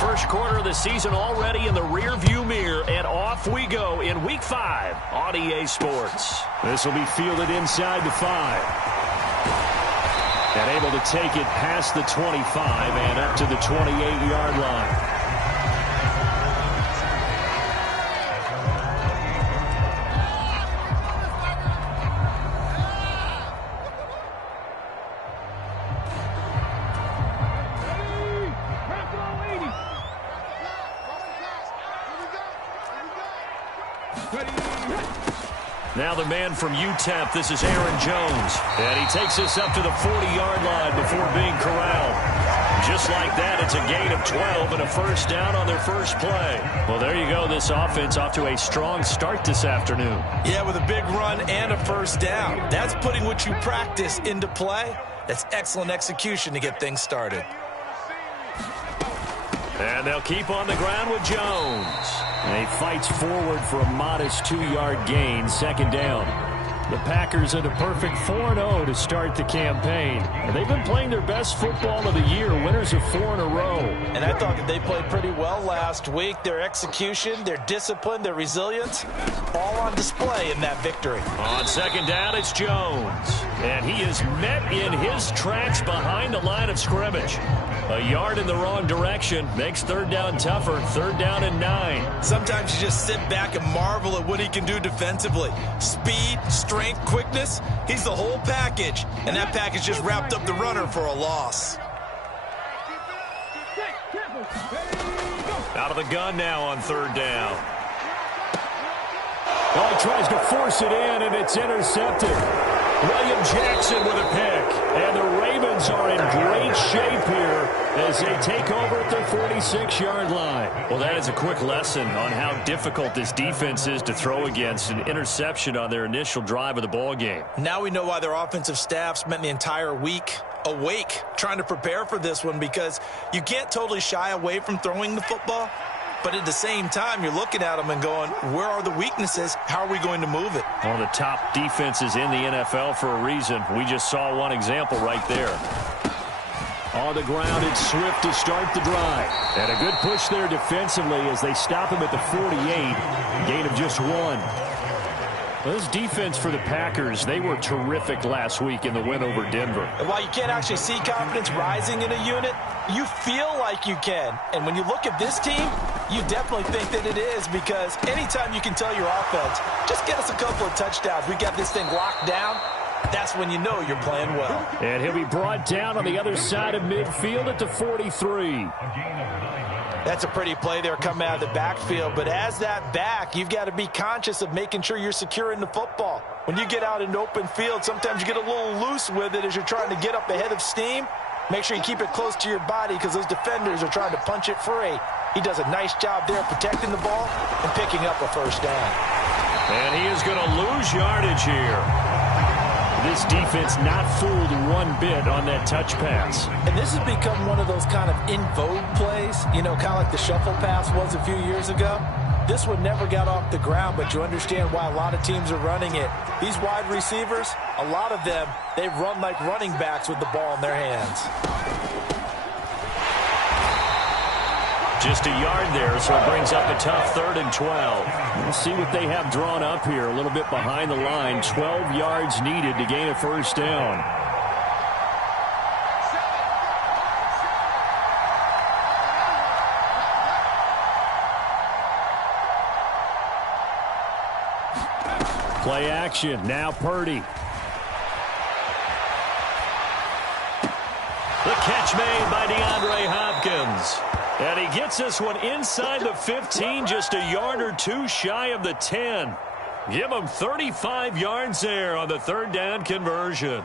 First quarter of the season already in the rearview mirror, and off we go in Week 5 on EA Sports. This will be fielded inside the 5. And able to take it past the 25 and up to the 28-yard line. Now the man from UTEP, this is Aaron Jones. And he takes us up to the 40-yard line before being corralled. Just like that, it's a gain of 12 and a first down on their first play. Well, there you go. This offense off to a strong start this afternoon. Yeah, with a big run and a first down. That's putting what you practice into play. That's excellent execution to get things started. And they'll keep on the ground with Jones. And he fights forward for a modest 2-yard gain, second down. The Packers at a perfect 4-0 to start the campaign. And they've been playing their best football of the year, winners of 4 in a row. And I thought that they played pretty well last week. Their execution, their discipline, their resilience, all on display in that victory. On second down, it's Jones. And he is met in his tracks behind the line of scrimmage. A yard in the wrong direction makes third down tougher. Third down and 9. Sometimes you just sit back and marvel at what he can do defensively. Speed, strength, quickness, he's the whole package. And that package just wrapped up the runner for a loss. Out of the gun now on third down. Well, he tries to force it in, and it's intercepted. William Jackson with a pick. And the Ravens are in great shape here as they take over at their 46-yard line. Well, that is a quick lesson on how difficult this defense is to throw against. An interception on their initial drive of the ball game. Now we know why their offensive staff spent the entire week awake trying to prepare for this one, because you can't totally shy away from throwing the football. But at the same time, you're looking at them and going, where are the weaknesses? How are we going to move it? One of the top defenses in the NFL for a reason. We just saw one example right there. On the ground, it's Swift to start the drive. And a good push there defensively as they stop him at the 48. Gain of just 1. Well, this defense for the Packers, they were terrific last week in the win over Denver. And while you can't actually see confidence rising in a unit, you feel like you can. And when you look at this team, you definitely think that it is, because anytime you can tell your offense, just get us a couple of touchdowns, we got this thing locked down, that's when you know you're playing well. And he'll be brought down on the other side of midfield at the 43. That's a pretty play there coming out of the backfield, but as that back, you've got to be conscious of making sure you're securing the football. When you get out in open field, sometimes you get a little loose with it as you're trying to get up ahead of steam. Make sure you keep it close to your body, because those defenders are trying to punch it free. He does a nice job there protecting the ball and picking up a first down. And he is going to lose yardage here. This defense not fooled one bit on that touch pass. And this has become one of those kind of in vogue plays, you know, kind of like the shuffle pass was a few years ago. This one never got off the ground, but you understand why a lot of teams are running it. These wide receivers, a lot of them, they run like running backs with the ball in their hands. Just a yard there, so it brings up a tough 3rd and 12. We'll see what they have drawn up here. A little bit behind the line. 12 yards needed to gain a first down. Play action. Now Purdy. The catch made by DeAndre Hopkins. And he gets this one inside the 15, just a yard or two shy of the 10. Give him 35 yards there on the 3rd down conversion.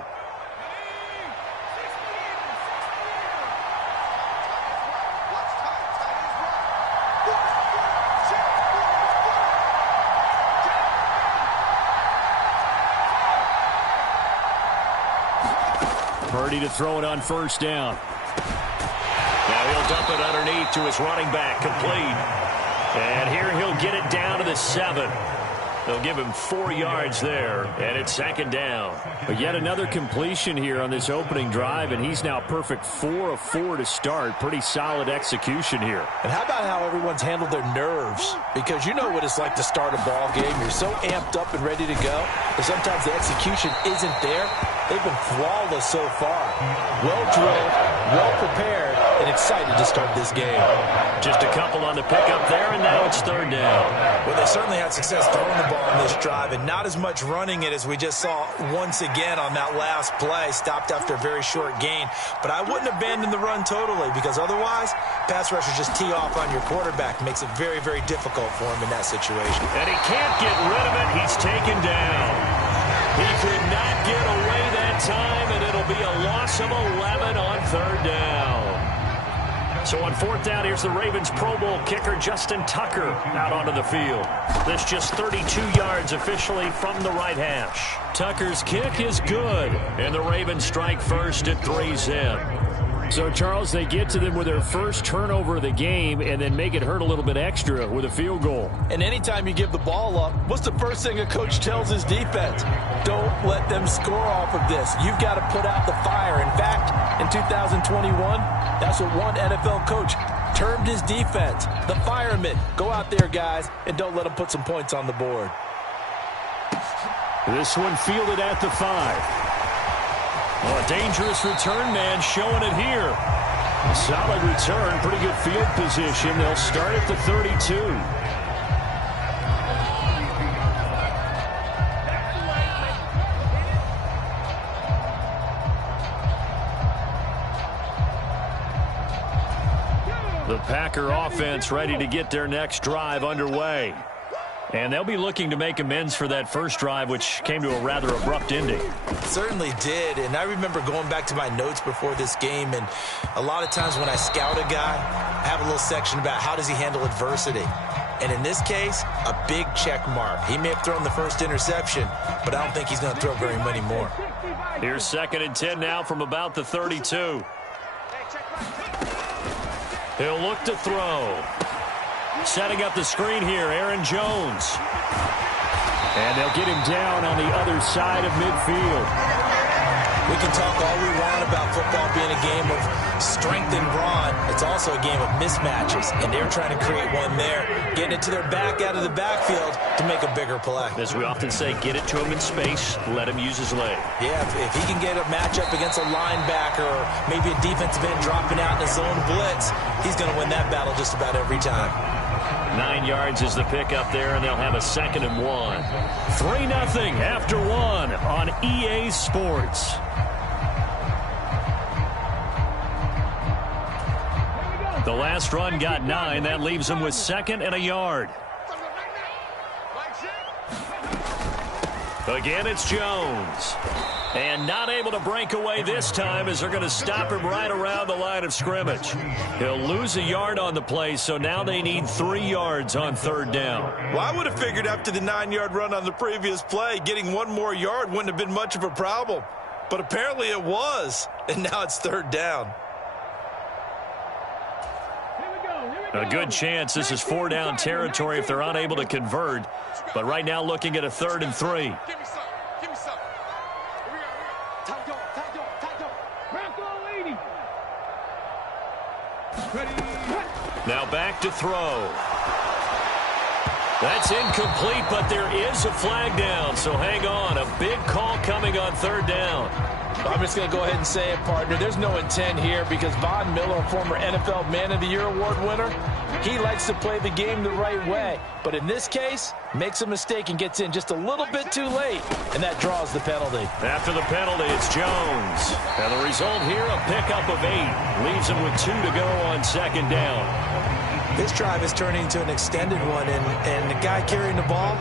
Purdy to throw it on first down. Now he'll dump it underneath to his running back, complete. And here he'll get it down to the 7. They'll give him 4 yards there, and it's second down. But yet another completion here on this opening drive, and he's now perfect 4 of 4 to start. Pretty solid execution here. And how about how everyone's handled their nerves? Because you know what it's like to start a ball game. You're so amped up and ready to go, but sometimes the execution isn't there. They've been flawless so far. Well drilled, well prepared, and excited to start this game. Just a couple on the pickup there, and now it's third down. Well, they certainly had success throwing the ball on this drive, and not as much running it as we just saw once again on that last play. Stopped after a very short gain. But I wouldn't abandon the run totally, because otherwise, pass rushers just tee off on your quarterback. Makes it very, very difficult for him in that situation. And he can't get rid of it. He's taken down. He could not get away that time, and it'll be a loss of 11 on third down. So on fourth down, here's the Ravens Pro Bowl kicker Justin Tucker out onto the field. This just 32 yards officially from the right hash. Tucker's kick is good, and the Ravens strike first at 3-zip. So, Charles, they get to them with their first turnover of the game and then make it hurt a little bit extra with a field goal. And anytime you give the ball up, what's the first thing a coach tells his defense? Don't let them score off of this. You've got to put out the fire. In fact, in 2021, that's what one NFL coach termed his defense, the firemen. Go out there, guys, and don't let them put some points on the board. This one fielded at the 5. Well, a dangerous return man showing it here. A solid return, pretty good field position. They'll start at the 32. The Packer offense ready to get their next drive underway. And they'll be looking to make amends for that first drive, which came to a rather abrupt ending. Certainly did, and I remember going back to my notes before this game, and a lot of times when I scout a guy, I have a little section about how does he handle adversity. And in this case, a big check mark. He may have thrown the first interception, but I don't think he's going to throw very many more. Here's 2nd and 10 now from about the 32. He'll look to throw. Setting up the screen here, Aaron Jones. And they'll get him down on the other side of midfield. We can talk all we want about football being a game of strength and brawn. It's also a game of mismatches, and they're trying to create one there, getting it to their back out of the backfield to make a bigger play. As we often say, get it to him in space, let him use his leg. Yeah, if he can get a matchup against a linebacker or maybe a defensive end dropping out in a zone blitz, he's going to win that battle just about every time. 9 yards is the pickup there, and they'll have a 2nd and 1. 3-0 after 1 on EA Sports. The last run got 9. That leaves them with 2nd and a yard. Again, it's Jones. And not able to break away this time as they're going to stop him right around the line of scrimmage. He'll lose a yard on the play, so now they need 3 yards on third down. Well, I would have figured after the 9-yard run on the previous play, getting 1 more yard wouldn't have been much of a problem. But apparently it was, and now it's third down. A good chance this is 4-down territory if they're unable to convert. But right now looking at a 3rd and 3. Now back to throw. That's incomplete, but there is a flag down, so hang on. A big call coming on third down. I'm just going to go ahead and say it, partner. There's no intent here because Von Miller, a former NFL Man of the Year award winner, he likes to play the game the right way. But in this case, makes a mistake and gets in just a little bit too late, and that draws the penalty. After the penalty, it's Jones. And the result here, a pickup of 8. Leaves him with 2 to go on 2nd down. This drive is turning into an extended one, and the guy carrying the ball,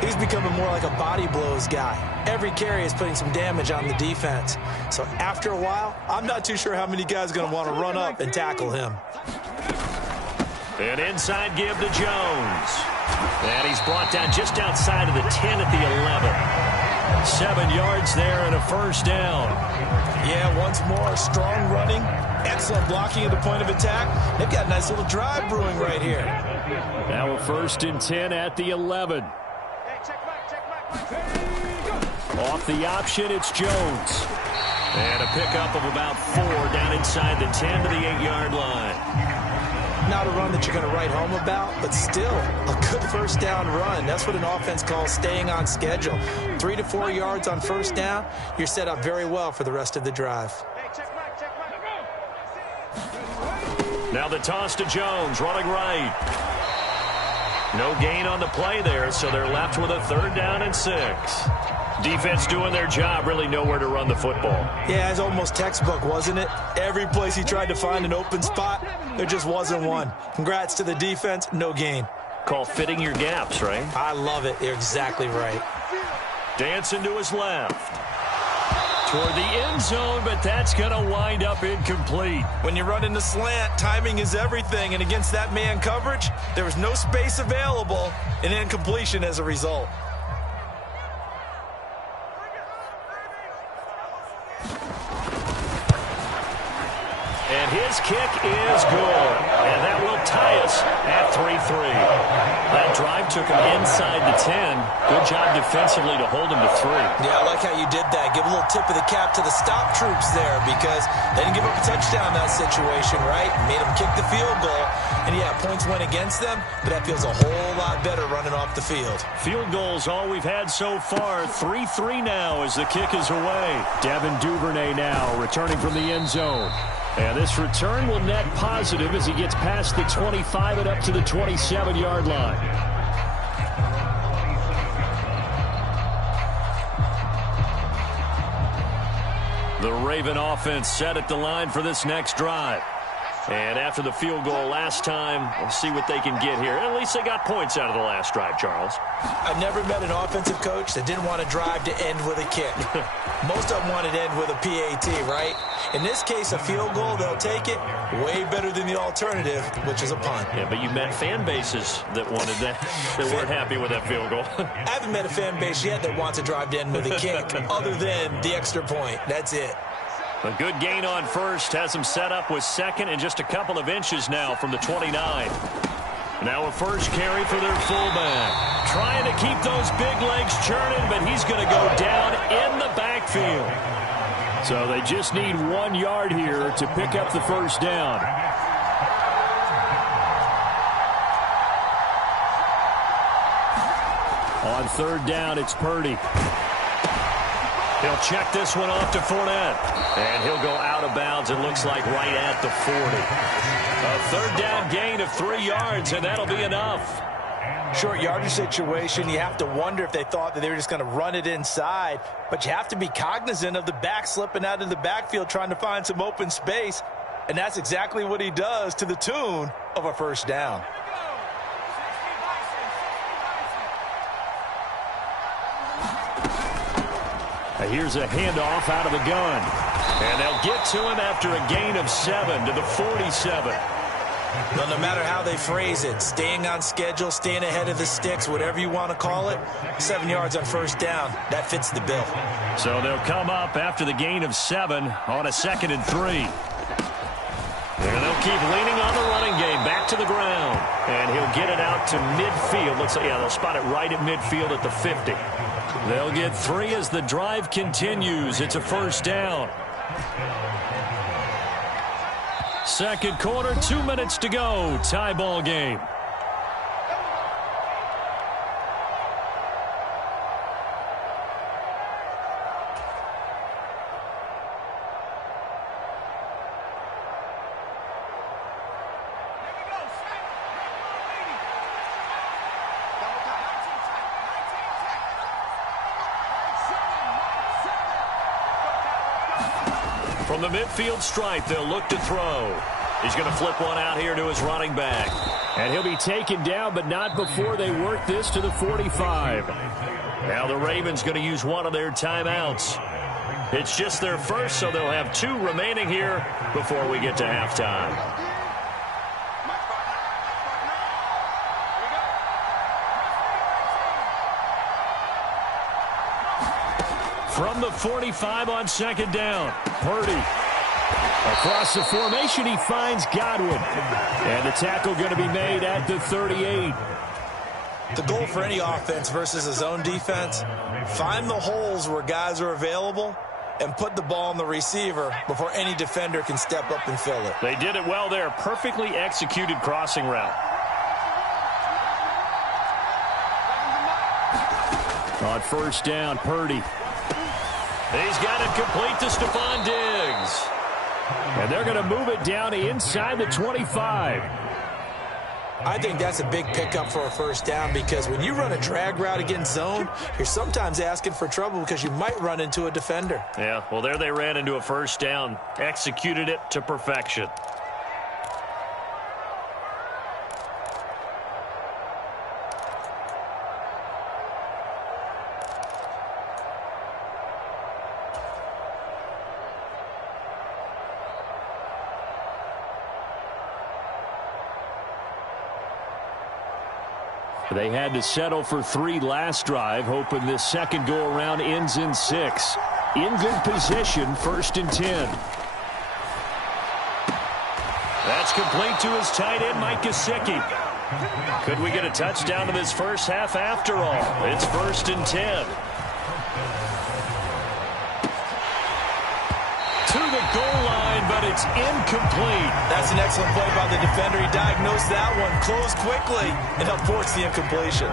he's becoming more like a body blows guy. Every carry is putting some damage on the defense. So after a while, I'm not too sure how many guys are going to want to run up and tackle him. An inside give to Jones. And he's brought down just outside of the 10 at the 11. 7 yards there and a first down. Yeah, once more, strong running, excellent blocking at the point of attack. They've got a nice little drive brewing right here. Now a 1st and 10 at the 11. Off the option, it's Jones. And a pickup of about 4 down inside the 10 to the 8-yard line. Not a run that you're going to write home about, but still a good first down run. That's what an offense calls staying on schedule. 3 to 4 yards on first down, you're set up very well for the rest of the drive. Now the toss to Jones, running right. No gain on the play there, so they're left with a 3rd down and 6. Defense doing their job, really nowhere to run the football. Yeah, it's almost textbook, wasn't it? Every place he tried to find an open spot, there just wasn't one. Congrats to the defense, no gain. Call fitting your gaps, right? I love it. You're exactly right. Dancing to his left. Toward the end zone, but that's going to wind up incomplete. When you run in the slant, timing is everything, and against that man coverage, there was no space available, and incompletion as a result. And his kick is good. And that will tie us at 3-3. That drive took him inside the 10. Good job defensively to hold him to 3. Yeah, I like how you did that. Give a little tip of the cap to the stop troops there because they didn't give up a touchdown in that situation, right? Made them kick the field goal. And, yeah, points went against them, but that feels a whole lot better running off the field. Field goals all we've had so far. 3-3 now as the kick is away. Devin Duvernay now returning from the end zone. And this return will net positive as he gets past the 25 and up to the 27-yard line. The Raven offense set at the line for this next drive. And after the field goal last time, we'll see what they can get here. At least they got points out of the last drive, Charles. I've never met an offensive coach that didn't want to drive to end with a kick. Most of them wanted to end with a PAT, right? In this case, a field goal, they'll take it. Way better than the alternative, which is a punt. Yeah, but you met fan bases that wanted that, that weren't happy with that field goal. I haven't met a fan base yet that wants to drive to end with a kick other than the extra point. That's it. A good gain on first has them set up with second and just a couple of inches now from the 29. Now a first carry for their fullback. Trying to keep those big legs churning, but he's going to go down in the backfield. So they just need 1 yard here to pick up the first down. On 3rd down, it's Purdy. He'll check this one off to Fournette. And he'll go out of bounds, it looks like, right at the 40. A 3rd down gain of 3 yards, and that'll be enough. Short yardage situation, you have to wonder if they thought that they were just going to run it inside. But you have to be cognizant of the back slipping out of the backfield trying to find some open space. And that's exactly what he does to the tune of a first down. Here's a handoff out of the gun. And they'll get to him after a gain of 7 to the 47. Well, no matter how they phrase it, staying on schedule, staying ahead of the sticks, whatever you want to call it, 7 yards on first down, that fits the bill. So they'll come up after the gain of 7 on a 2nd and 3. And they'll keep leaning on the running game back to the ground. And he'll get it out to midfield. Looks like, yeah, they'll spot it right at midfield at the 50. They'll get 3 as the drive continues. It's a first down. Second quarter, 2 minutes to go. Tie ball game. From the midfield stripe, they'll look to throw. He's going to flip one out here to his running back. And he'll be taken down, but not before they work this to the 45. Now the Ravens going to use one of their timeouts. It's just their first, so they'll have 2 remaining here before we get to halftime. From the 45 on 2nd down, Purdy. Across the formation, he finds Godwin. And the tackle going to be made at the 38. The goal for any offense versus a zone defense, find the holes where guys are available and put the ball on the receiver before any defender can step up and fill it. They did it well there. Perfectly executed crossing route. On first down, Purdy. He's got it complete to Stephon Diggs. And they're going to move it down to inside the 25. I think that's a big pickup for a first down because when you run a drag route against zone, you're sometimes asking for trouble because you might run into a defender. Yeah, well, there they ran into a first down. Executed it to perfection. They had to settle for 3 last drive, hoping this second go-around ends in 6. In good position, 1st and 10. That's complete to his tight end, Mike Gesicki. Could we get a touchdown in this first half after all? It's 1st and 10. To the goal line, but it's incomplete. That's an excellent play by the defender. He diagnosed that one, closed quickly, and helped force the incompletion.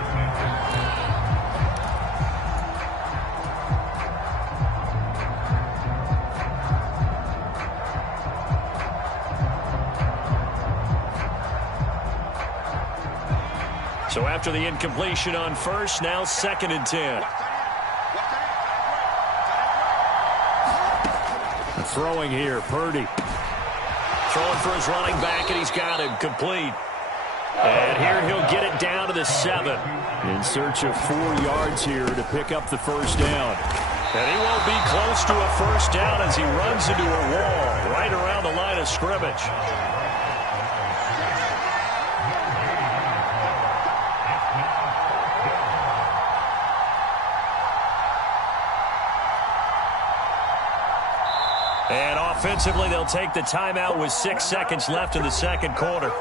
So after the incompletion on first, now 2nd and 10. Throwing here, Purdy. Throwing for his running back, and he's got him complete. And here he'll get it down to the 7. In search of 4 yards here to pick up the first down. And he won't be close to a first down as he runs into a wall right around the line of scrimmage. And offensively, they'll take the timeout with 6 seconds left in the second quarter.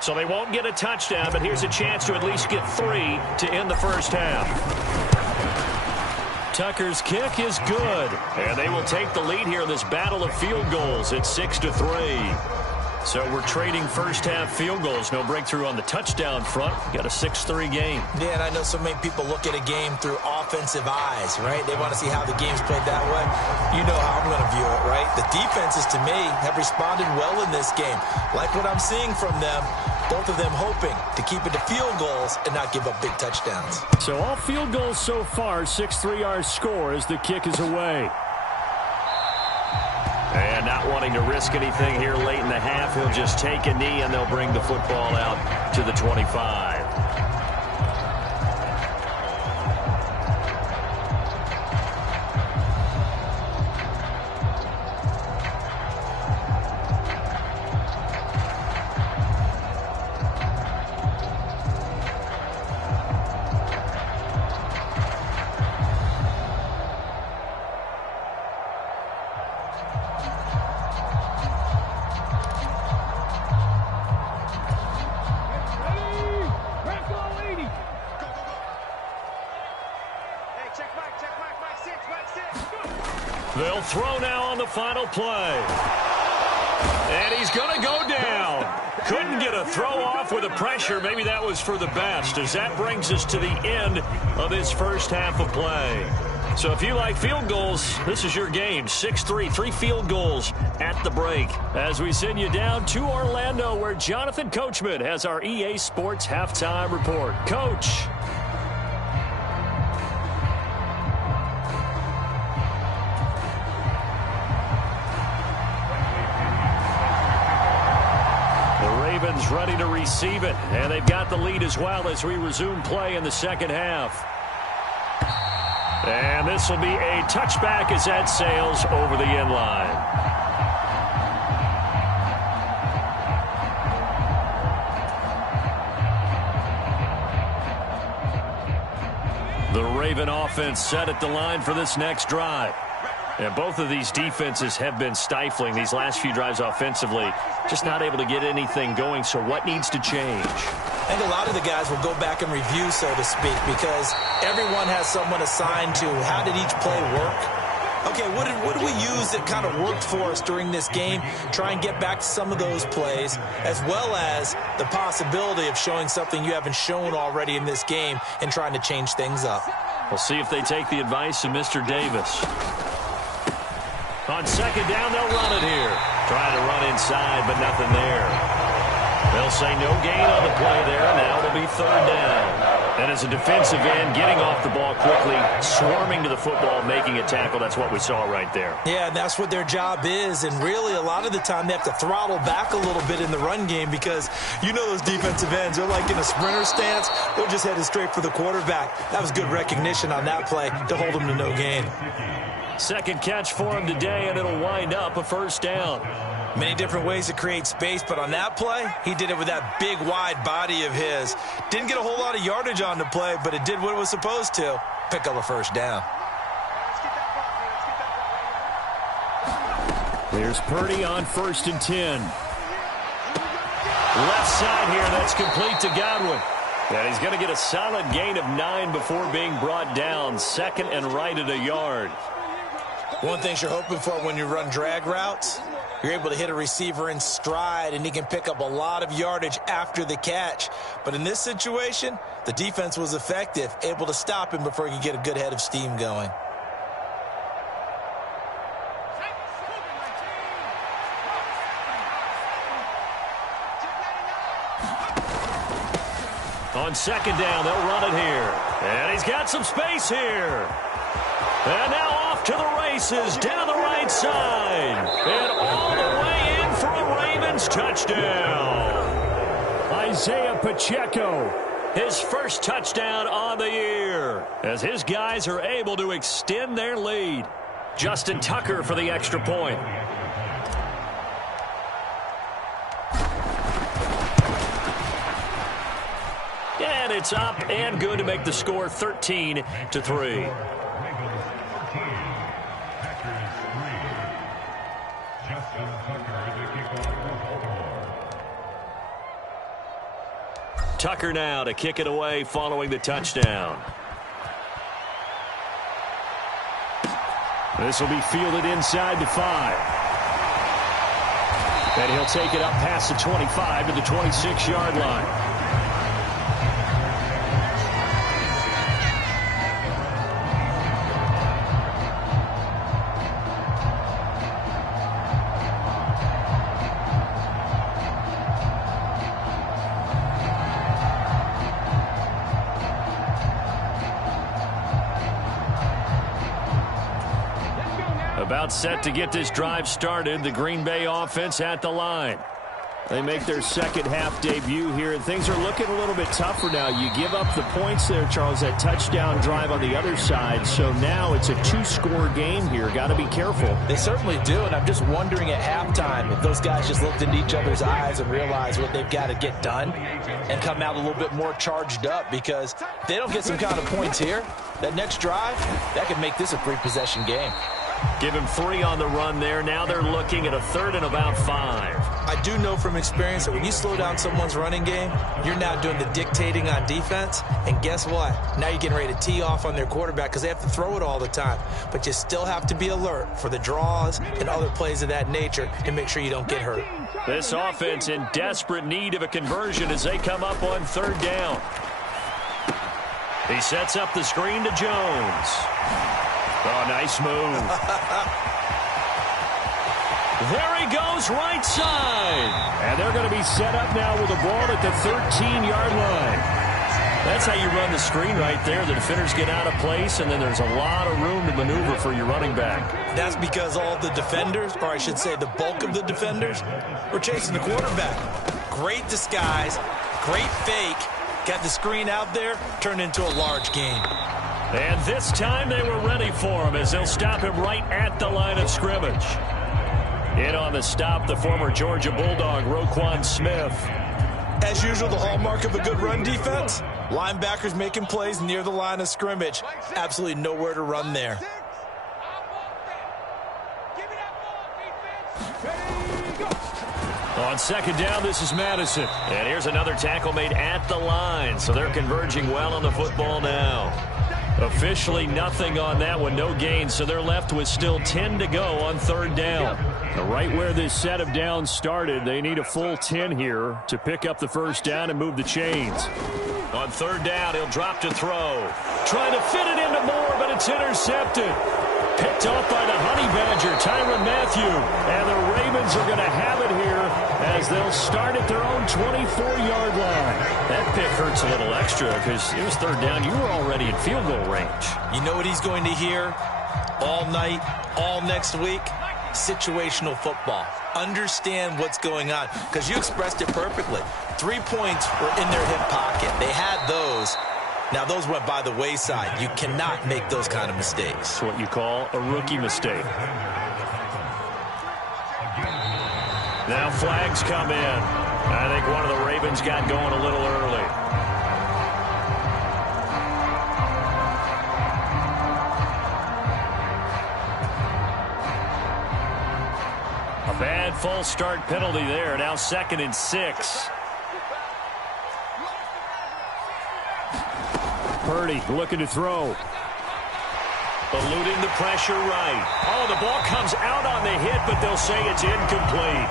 So they won't get a touchdown, but here's a chance to at least get 3 to end the first half. Tucker's kick is good. And they will take the lead here in this battle of field goals at 6-3. So we're trading first half field goals. No breakthrough on the touchdown front. Got a 6-3 game. Yeah, and I know so many people look at a game through offensive eyes, right? They want to see how the game's played that way. You know how I'm going to view it, right? The defenses, to me, have responded well in this game. Like what I'm seeing from them, both of them hoping to keep it to field goals and not give up big touchdowns. So all field goals so far, 6-3 our score as the kick is away. And not wanting to risk anything here late in the half, he'll just take a knee and they'll bring the football out to the 25. They'll throw now on the final play. And he's going to go down. Couldn't get a throw off with the pressure. Maybe that was for the best, as that brings us to the end of this first half of play. So if you like field goals, this is your game. 6-3, 3 field goals at the break. As we send you down to Orlando, where Jonathan Coachman has our EA Sports Halftime Report. Coach. Ready to receive it, and they've got the lead as well as we resume play in the second half. And this will be a touchback as that sails over the end line. The Raven offense set at the line for this next drive. And both of these defenses have been stifling these last few drives offensively. Just not able to get anything going, so what needs to change? I think a lot of the guys will go back and review, so to speak, because everyone has someone assigned to how did each play work. Okay, what did we use that kind of worked for us during this game? Try and get back to some of those plays, as well as the possibility of showing something you haven't shown already in this game and trying to change things up. We'll see if they take the advice of Mr. Davis. On second down, they'll run it here. Trying to run inside, but nothing there. They'll say no gain on the play there. Now it'll be third down. And as a defensive end, getting off the ball quickly, swarming to the football, making a tackle, that's what we saw right there. Yeah, and that's what their job is. And really, a lot of the time, they have to throttle back a little bit in the run game because you know those defensive ends, they're like in a sprinter stance. They're just headed straight for the quarterback. That was good recognition on that play to hold them to no gain. Second catch for him today, and it'll wind up a first down. Many different ways to create space, but on that play, he did it with that big, wide body of his. Didn't get a whole lot of yardage on the play, but it did what it was supposed to. Pick up a first down. There's Purdy on 1st and 10. Left side here, that's complete to Godwin. And he's going to get a solid gain of 9 before being brought down. Second and right at a yard. One thing you're hoping for when you run drag routes, you're able to hit a receiver in stride, and he can pick up a lot of yardage after the catch. But in this situation, the defense was effective, able to stop him before he could get a good head of steam going. On second down, they'll run it here. And he's got some space here. And now off to the races down the right side. And all the way in for a Ravens touchdown. Isaiah Pacheco. His first touchdown on the year as his guys are able to extend their lead. Justin Tucker for the extra point. And it's up and good to make the score 13-3. Tucker now to kick it away following the touchdown. This will be fielded inside the 5. And he'll take it up past the 25 to the 26-yard line. About set to get this drive started. The Green Bay offense at the line. They make their second half debut here, and things are looking a little bit tougher now. You give up the points there, Charles, that touchdown drive on the other side. So now it's a 2-score game here. Got to be careful. They certainly do, and I'm just wondering at halftime if those guys just looked into each other's eyes and realized what they've got to get done and come out a little bit more charged up, because if they don't get some kind of points here, that next drive, that could make this a 3-possession game. Give him 3 on the run there. Now they're looking at a third and about 5. I do know from experience that when you slow down someone's running game, you're now doing the dictating on defense. And guess what? Now you're getting ready to tee off on their quarterback because they have to throw it all the time. But you still have to be alert for the draws and other plays of that nature to make sure you don't get hurt. This offense in desperate need of a conversion as they come up on third down. He sets up the screen to Jones. Oh, nice move. There he goes, right side. And they're going to be set up now with the ball at the 13-yard line. That's how you run the screen right there. The defenders get out of place, and then there's a lot of room to maneuver for your running back. That's because all the defenders, or I should say the bulk of the defenders, were chasing the quarterback. Great disguise, great fake. Got the screen out there, turned into a large gain. And this time they were ready for him as they'll stop him right at the line of scrimmage. In on the stop, the former Georgia Bulldog, Roquan Smith. As usual, the hallmark of a good run defense, linebackers making plays near the line of scrimmage. Absolutely nowhere to run there. On second down, this is Madison. And here's another tackle made at the line. So they're converging well on the football now. Officially nothing on that one, no gain, so they're left with still 10 to go on third down. Right where this set of downs started, they need a full 10 here to pick up the first down and move the chains. On third down, he'll drop to throw. Trying to fit it into Moore, but it's intercepted. Picked off by the Honey Badger, Tyrann Mathieu. And the Ravens are going to have it here as they'll start at their own 24-yard line. That pick hurts a little extra because it was third down. You were already in field goal range. You know what he's going to hear all night, all next week? Situational football. Understand what's going on because you expressed it perfectly. 3 points were in their hip pocket. They had those. Now, those went by the wayside. You cannot make those kind of mistakes. It's what you call a rookie mistake. Now flags come in. I think one of the Ravens got going a little early. A bad false start penalty there. Now 2nd and 6. Purdy looking to throw. Eluding the pressure right. Oh, the ball comes out on the hit, but they'll say it's incomplete.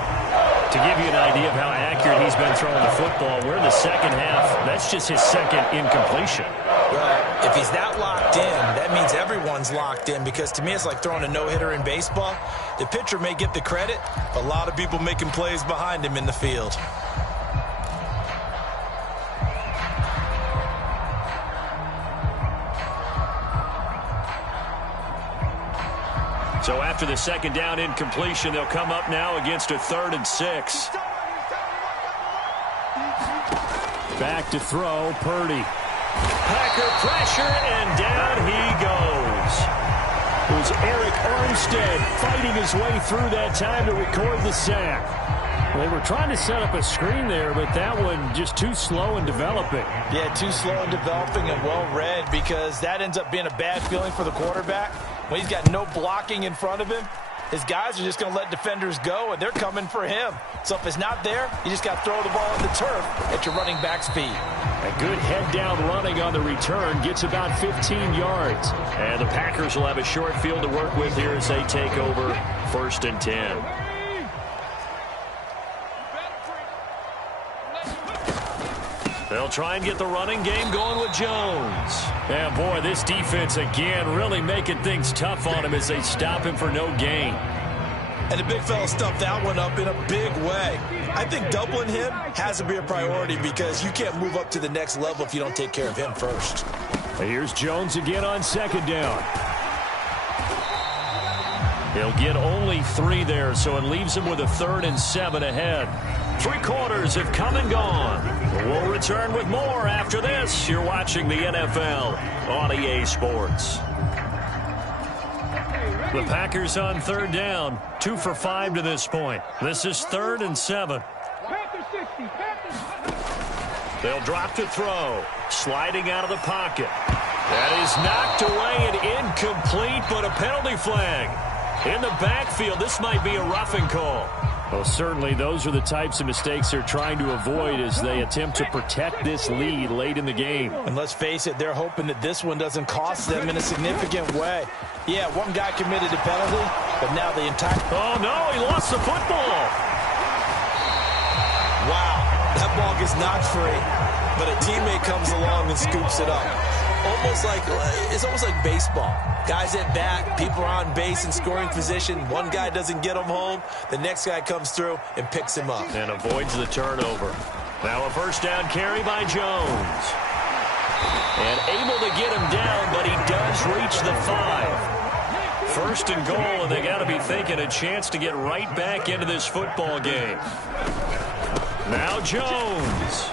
To give you an idea of how accurate he's been throwing the football, we're in the second half. That's just his second incompletion. Well, if he's that locked in, that means everyone's locked in because to me it's like throwing a no-hitter in baseball. The pitcher may get the credit, but a lot of people making plays behind him in the field. So after the second down incompletion, they'll come up now against a 3rd and 6. Back to throw, Purdy. Packer pressure, and down he goes. It was Eric Armstead fighting his way through that time to record the sack. They were trying to set up a screen there, but that one just too slow in developing. Yeah, too slow in developing and well read because that ends up being a bad feeling for the quarterback. When he's got no blocking in front of him, his guys are just going to let defenders go, and they're coming for him. So if it's not there, you just got to throw the ball on the turf at your running back speed. A good head-down running on the return gets about 15 yards. And the Packers will have a short field to work with here as they take over 1st and 10. They'll try and get the running game going with Jones. Yeah, boy, this defense again really making things tough on him as they stop him for no gain. And the big fella stuffed that one up in a big way. I think doubling him has to be a priority because you can't move up to the next level if you don't take care of him first. Here's Jones again on second down. He'll get only 3 there, so it leaves him with a 3rd and 7 ahead. 3 quarters have come and gone. We'll return with more after this. You're watching the NFL on EA Sports. The Packers on third down, 2 for 5 to this point. This is 3rd and 7. They'll drop to throw. Sliding out of the pocket. That is knocked away and incomplete, but a penalty flag. In the backfield, this might be a roughing call. Well, certainly those are the types of mistakes they're trying to avoid as they attempt to protect this lead late in the game. And let's face it, they're hoping that this one doesn't cost them in a significant way. Yeah, one guy committed a penalty, but now the entire... Oh, no, he lost the football. Wow, that ball gets knocked free, but a teammate comes along and scoops it up. It's almost like baseball. Guys at bat, people are on base in scoring position. One guy doesn't get him home. The next guy comes through and picks him up. And avoids the turnover. Now a first down carry by Jones. And able to get him down, but he does reach the 5. 1st and goal, and they got to be thinking a chance to get right back into this football game. Now Jones.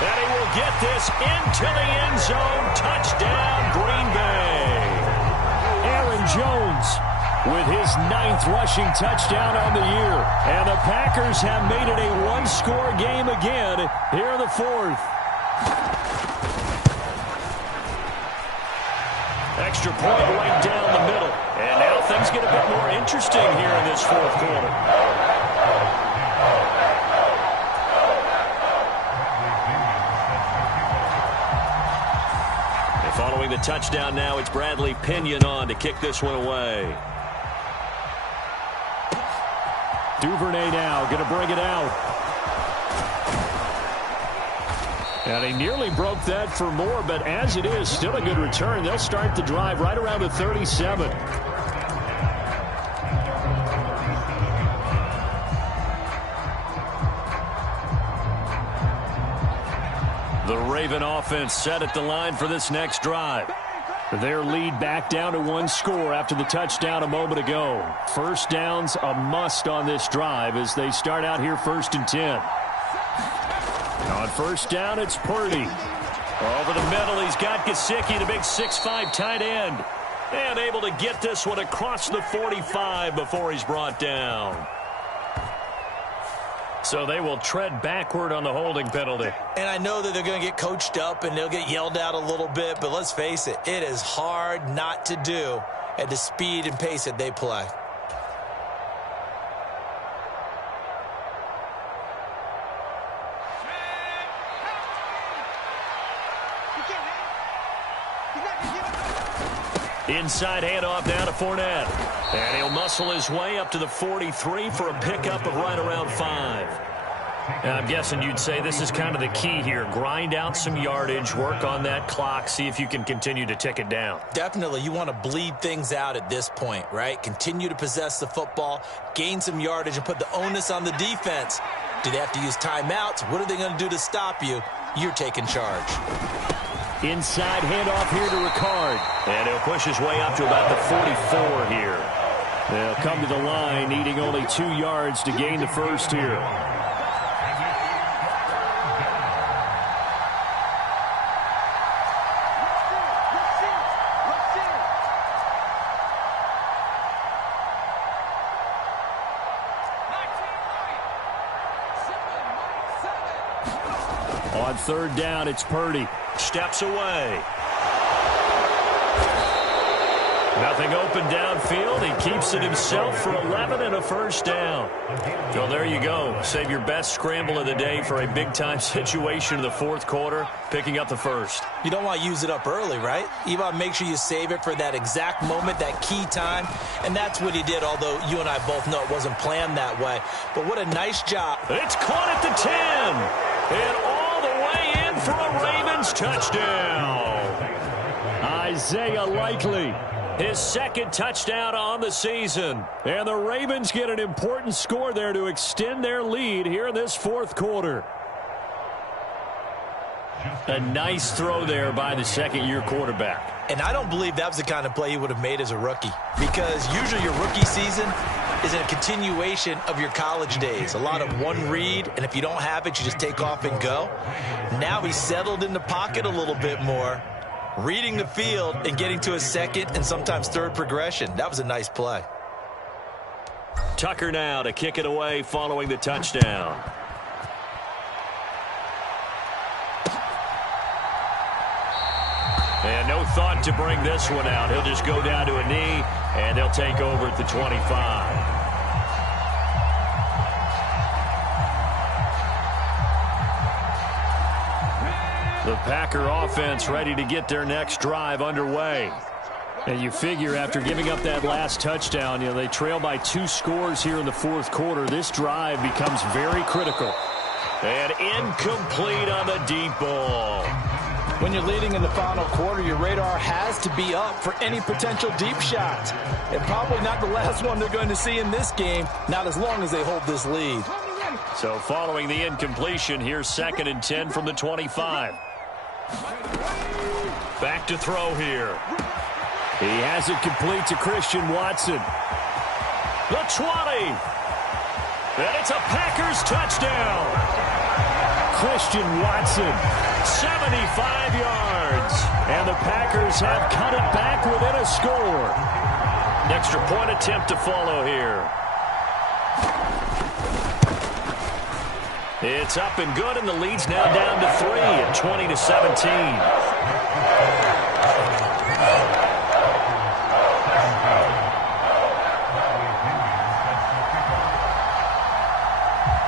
And he will get this into the end zone. Touchdown, Green Bay. Aaron Jones with his 9th rushing touchdown on the year. And the Packers have made it a one-score game again here in the 4th. A extra point right down the middle. And now things get a bit more interesting here in this fourth quarter. And following the touchdown now, it's Bradley Pinion on to kick this one away. Duvernay now going to bring it out. And he nearly broke that for more, but as it is, still a good return. They'll start the drive right around the 37. The Raven offense set at the line for this next drive. Their lead back down to one score after the touchdown a moment ago. First down's a must on this drive as they start out here 1st and 10. On first down, it's Purdy. Over the middle, he's got Gesicki, the big 6'5" tight end. And able to get this one across the 45 before he's brought down. So they will tread backward on the holding penalty. And I know that they're going to get coached up and they'll get yelled at a little bit, but let's face it, it is hard not to do at the speed and pace that they play. Inside handoff now to Fournette. And he'll muscle his way up to the 43 for a pickup of right around 5. And I'm guessing you'd say this is kind of the key here. Grind out some yardage, work on that clock, see if you can continue to tick it down. Definitely. You want to bleed things out at this point, right? Continue to possess the football, gain some yardage, and put the onus on the defense. Do they have to use timeouts? What are they going to do to stop you? You're taking charge. Inside handoff here to Ricard. And he'll push his way up to about the 44 here. They'll come to the line, needing only 2 yards to gain the first here. On third down, it's Purdy. Steps away. Nothing open downfield. He keeps it himself for 11 and a first down. So there you go. Save your best scramble of the day for a big-time situation in the fourth quarter, picking up the first. You don't want to use it up early, right? You want to make sure you save it for that exact moment, that key time. And that's what he did, although you and I both know it wasn't planned that way. But what a nice job. It's caught at the 10. And all the way in for a Ravens touchdown. Isaiah Likely, his second touchdown on the season. And the Ravens get an important score there to extend their lead here in this fourth quarter. A nice throw there by the second-year quarterback. And I don't believe that was the kind of play he would have made as a rookie, because usually your rookie season is a continuation of your college days. A lot of one read, and if you don't have it, you just take off and go. Now he's settled in the pocket a little bit more, reading the field and getting to a second and sometimes third progression. That was a nice play. Tucker now to kick it away following the touchdown. And no thought to bring this one out. He'll just go down to a knee, and they'll take over at the 25. The Packer offense ready to get their next drive underway. And you figure after giving up that last touchdown, they trail by 2 scores here in the fourth quarter. This drive becomes very critical. And incomplete on the deep ball. When you're leading in the final quarter, your radar has to be up for any potential deep shots. And probably not the last one they're going to see in this game, not as long as they hold this lead. So following the incompletion, here's 2nd and 10 from the 25. Back to throw here. He has it complete to Christian Watson. The 20. And it's a Packers touchdown. Christian Watson, 75 yards. And the Packers have cut it back within a score. Extra point attempt to follow here. It's up and good, and the lead's now down to 3 at 20-17.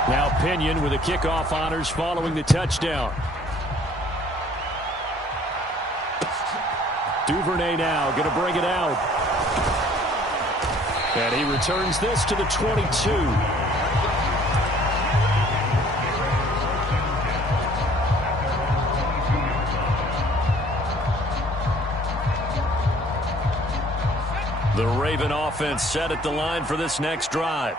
Now Pinion with the kickoff honors following the touchdown. Duvernay now going to bring it out. And he returns this to the 22. The Raven offense set at the line for this next drive.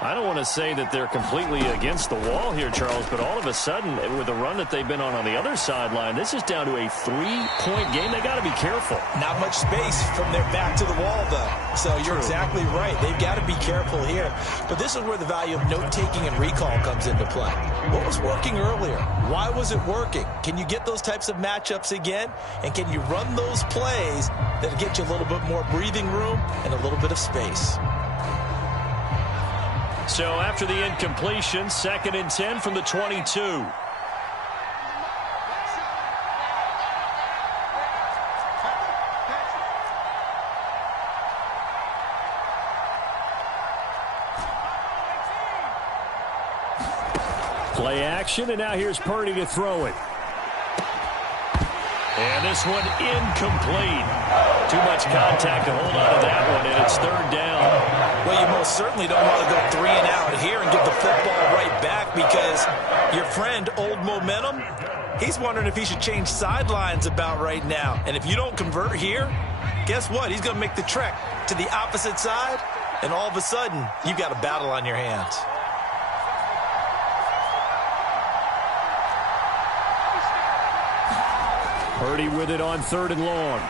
I don't want to say that they're completely against the wall here, Charles, but all of a sudden, with the run that they've been on the other sideline, this is down to a 3-point game. They got to be careful. Not much space from their back to the wall, though. So you're exactly right. They've got to be careful here. But this is where the value of note-taking and recall comes into play. What was working earlier? Why was it working? Can you get those types of matchups again? And can you run those plays that get you a little bit more breathing room and a little bit of space? So after the incompletion, 2nd and 10 from the 22. Play action, and now here's Purdy to throw it. And this one incomplete. Too much contact to hold on to that one, and it's 3rd down. Well, you most certainly don't want to go 3 and out here and give the football right back, because your friend, Old Momentum, he's wondering if he should change sidelines about right now. And if you don't convert here, guess what? He's going to make the trek to the opposite side, and all of a sudden, you've got a battle on your hands. Purdy with it on 3rd and long.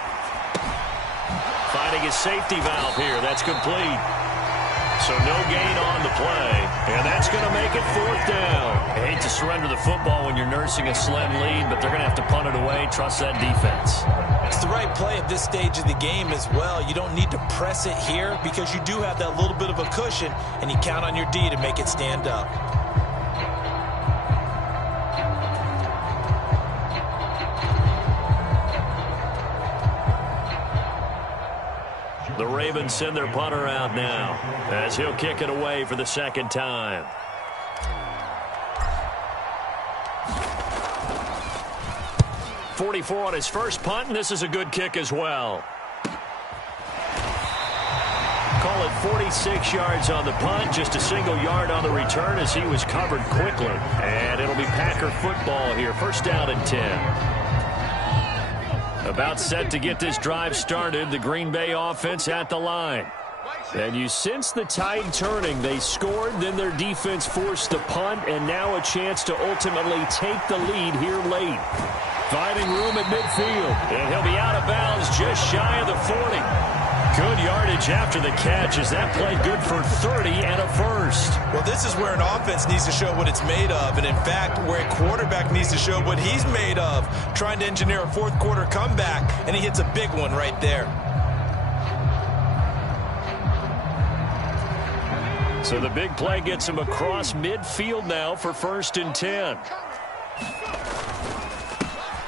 Finding his safety valve here. That's complete. So no gain on the play. And that's going to make it 4th down. I hate to surrender the football when you're nursing a slim lead, but they're going to have to punt it away. Trust that defense. It's the right play at this stage of the game as well. You don't need to press it here because you do have that little bit of a cushion, and you count on your D to make it stand up. The Ravens send their punter out now as he'll kick it away for the 2nd time. .44 on his first punt, and this is a good kick as well. Call it 46 yards on the punt, just a single yard on the return as he was covered quickly. And it'll be Packer football here, 1st down and 10. About set to get this drive started, the Green Bay offense at the line. And you sense the tide turning. They scored, then their defense forced the punt, and now a chance to ultimately take the lead here late. Finding room at midfield, and he'll be out of bounds just shy of the 40. Good yardage after the catch as that play good for 30 and a first. Well, this is where an offense needs to show what it's made of, and in fact, where a quarterback needs to show what he's made of, trying to engineer a 4th quarter comeback, and he hits a big one right there. So the big play gets him across midfield now for 1st and 10.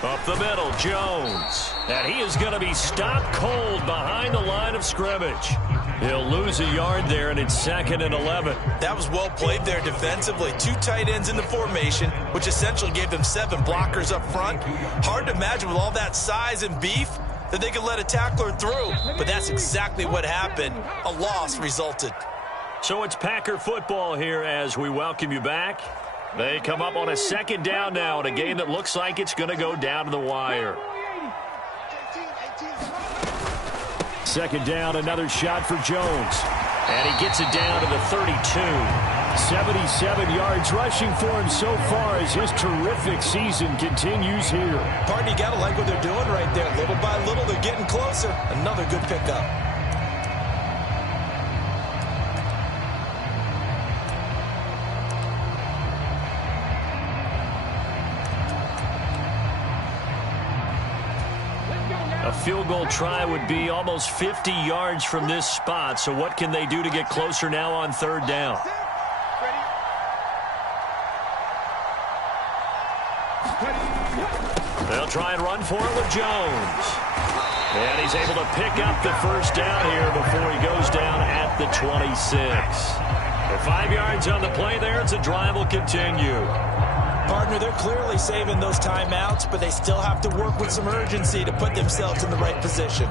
Up the middle, Jones. And he is going to be stopped cold behind the line of scrimmage. He'll lose a yard there, and it's 2nd and 11. That was well played there defensively. 2 tight ends in the formation, which essentially gave them 7 blockers up front. Hard to imagine with all that size and beef that they could let a tackler through. But that's exactly what happened. A loss resulted. So it's Packer football here as we welcome you back. They come up on a 2nd down now in a game that looks like it's going to go down to the wire. 2nd down, another shot for Jones. And he gets it down to the 32. 77 yards rushing for him so far as his terrific season continues here. Pardon, you got to like what they're doing right there. Little by little, they're getting closer. Another good pickup. A field goal try would be almost 50 yards from this spot. So what can they do to get closer now on 3rd down? They'll try and run for it with Jones. And he's able to pick up the first down here before he goes down at the 26. The 5 yards on the play there, it's a drive will continue. Partner, they're clearly saving those timeouts, but they still have to work with some urgency to put themselves in the right position.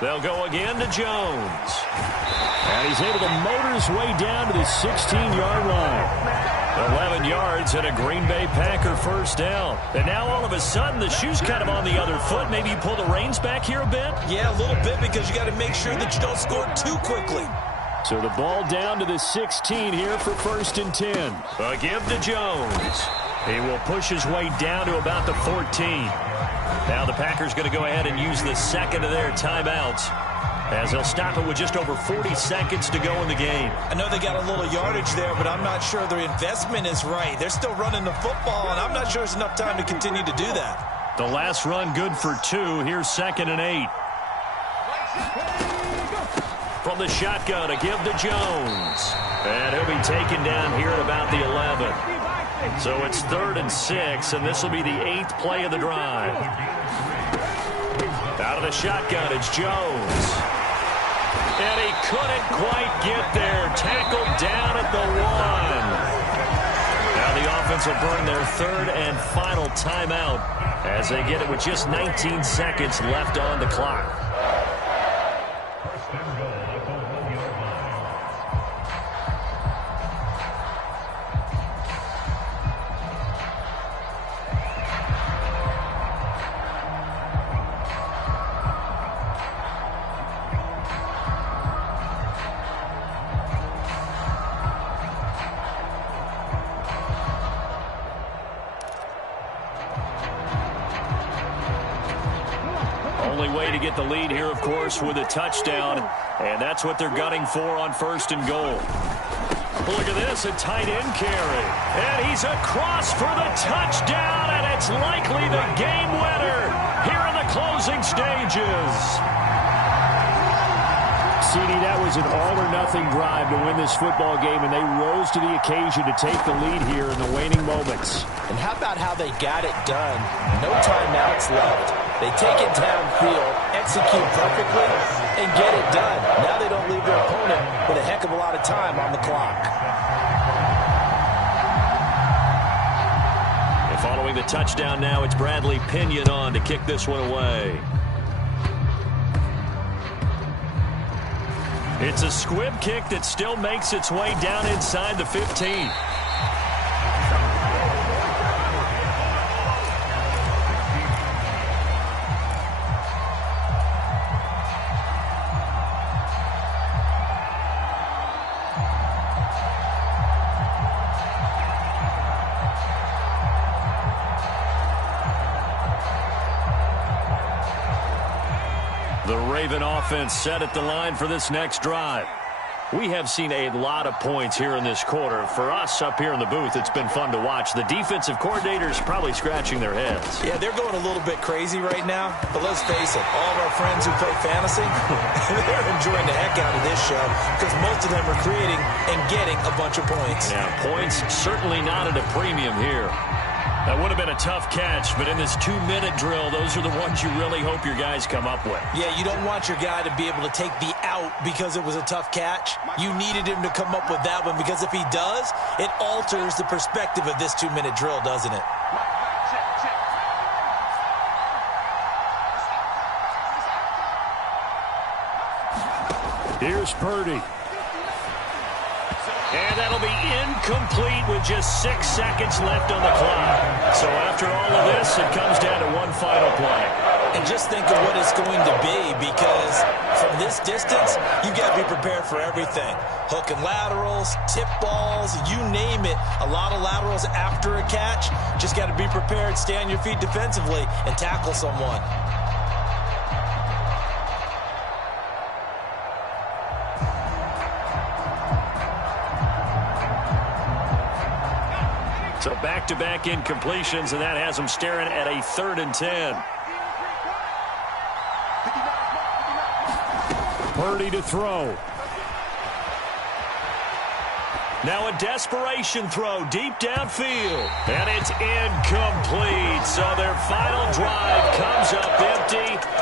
They'll go again to Jones. And he's able to motor his way down to the 16-yard line. 11 yards and a Green Bay Packer first down. And now all of a sudden the shoe's kind of on the other foot. Maybe you pull the reins back here a bit? Yeah, a little bit, because you got to make sure that you don't score too quickly. So the ball down to the 16 here for 1st and 10. A give to Jones. He will push his way down to about the 14. Now the Packers going to go ahead and use the second of their timeouts, as they'll stop it with just over 40 seconds to go in the game. I know they got a little yardage there, but I'm not sure their investment is right. They're still running the football, and I'm not sure there's enough time to continue to do that. The last run good for 2. Here's 2nd and 8. From the shotgun, a give to Jones. And he'll be taken down here at about the 11. So it's 3rd and 6, and this will be the 8th play of the drive. Out of the shotgun, it's Jones. And he couldn't quite get there. Tackled down at the 1. Now the offense will burn their 3rd and final timeout as they get it with just 19 seconds left on the clock. Only way to get the lead here, of course, with a touchdown, and that's what they're gunning for on 1st and goal. Look at this, a tight end carry. And he's across for the touchdown, and it's likely the game winner here in the closing stages. CD, that was an all-or-nothing drive to win this football game, and they rose to the occasion to take the lead here in the waning moments. And how about how they got it done? No timeouts left. They take it downfield, execute perfectly, and get it done. Now they don't leave their opponent with a heck of a lot of time on the clock. And following the touchdown now, it's Bradley Pinion on to kick this one away. It's a squib kick that still makes its way down inside the 15. The Raven offense set at the line for this next drive. We have seen a lot of points here in this quarter. For us up here in the booth, it's been fun to watch. The defensive coordinators probably scratching their heads. Yeah, they're going a little bit crazy right now. But let's face it, all of our friends who play fantasy, they're enjoying the heck out of this show because most of them are creating and getting a bunch of points. Now, points certainly not at a premium here. That would have been a tough catch, but in this 2-minute drill, those are the ones you really hope your guys come up with. Yeah, you don't want your guy to be able to take the out because it was a tough catch. You needed him to come up with that one because if he does, it alters the perspective of this 2-minute drill, doesn't it? Here's Purdy. And that'll be incomplete with just 6 seconds left on the clock. So after all of this, it comes down to one final play. And just think of what it's going to be, because from this distance, you got to be prepared for everything. Hook and laterals, tip balls, you name it. A lot of laterals after a catch. Just got to be prepared, stay on your feet defensively, and tackle someone. So back-to-back incompletions, and that has them staring at a 3rd and 10. Purdy to throw. Now a desperation throw deep downfield. And it's incomplete. So their final drive comes up empty.